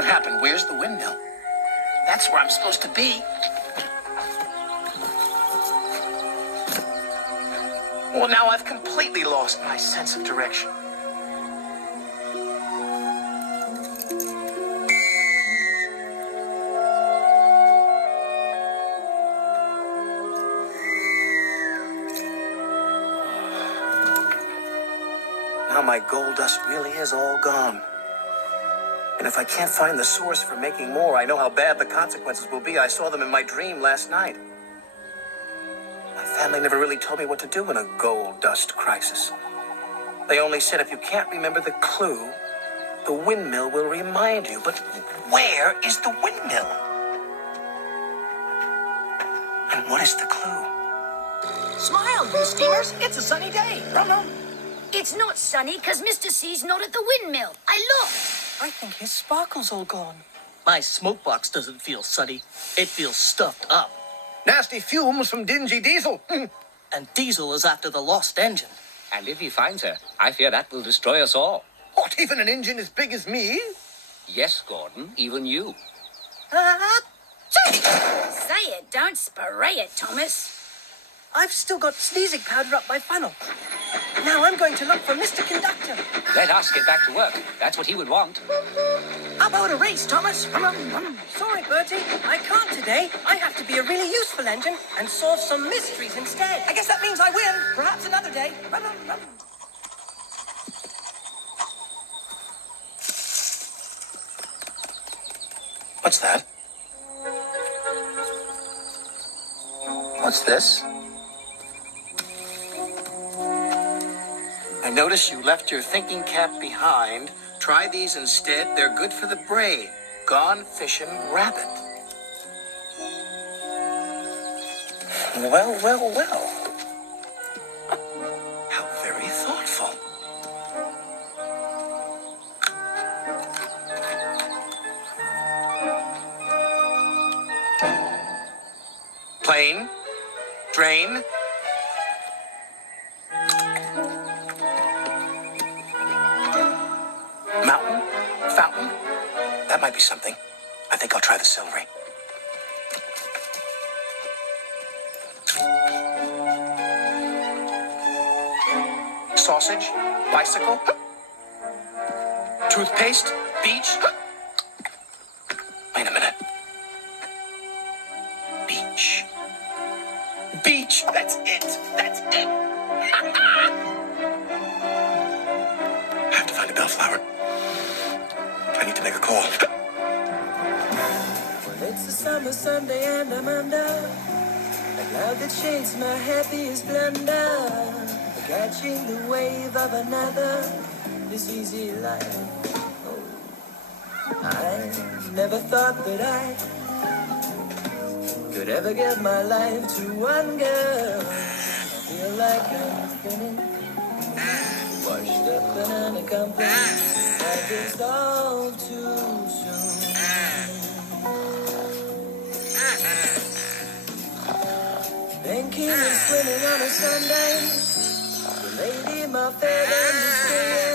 What happened? Where's the windmill? That's where I'm supposed to be. Well, now I've completely lost my sense of direction. Now my gold dust really is all gone. And if I can't find the source for making more, I know how bad the consequences will be. I saw them in my dream last night. My family never really told me what to do in a gold dust crisis. They only said if you can't remember the clue, the windmill will remind you. But where is the windmill? And what is the clue? Smile, you steamers. It's a sunny day. Rum-rum. It's not sunny because Mr. C's not at the windmill. I looked. I think his sparkle's all gone. My smoke box doesn't feel sunny. It feels stuffed up. Nasty fumes from dingy diesel. And Diesel is after the lost engine. And if he finds her, I fear that will destroy us all. What, even an engine as big as me? Yes, Gordon, even you. Say it, don't spray it, Thomas. I've still got sneezing powder up my funnel. Now I'm going to look for Mr. Conductor. Let us get back to work. That's what he would want. How about a race, Thomas? Sorry, Bertie. I can't today. I have to be a really useful engine and solve some mysteries instead. I guess that means I win. Perhaps another day. What's that? What's this? I notice you left your thinking cap behind. Try these instead. They're good for the brain. Gone fishing rabbit. Well, well, well. How very thoughtful. Plane, drain. Mountain, fountain. That might be something. I think I'll try the celery. Sausage, bicycle, toothpaste, beach. Wait a minute. Beach. Beach, that's it. That's it. I have to find a bellflower. I need to make a call. Well, it's a summer Sunday and I'm under a cloud that shades my happiest blunder. Catching the wave of another, this easy life. Oh, I never thought that I could ever give my life to one girl. I feel like I'm spinning, washed up and unaccompanied. Life is all too soon. Thinking of swimming on a Sunday. The lady, my fair and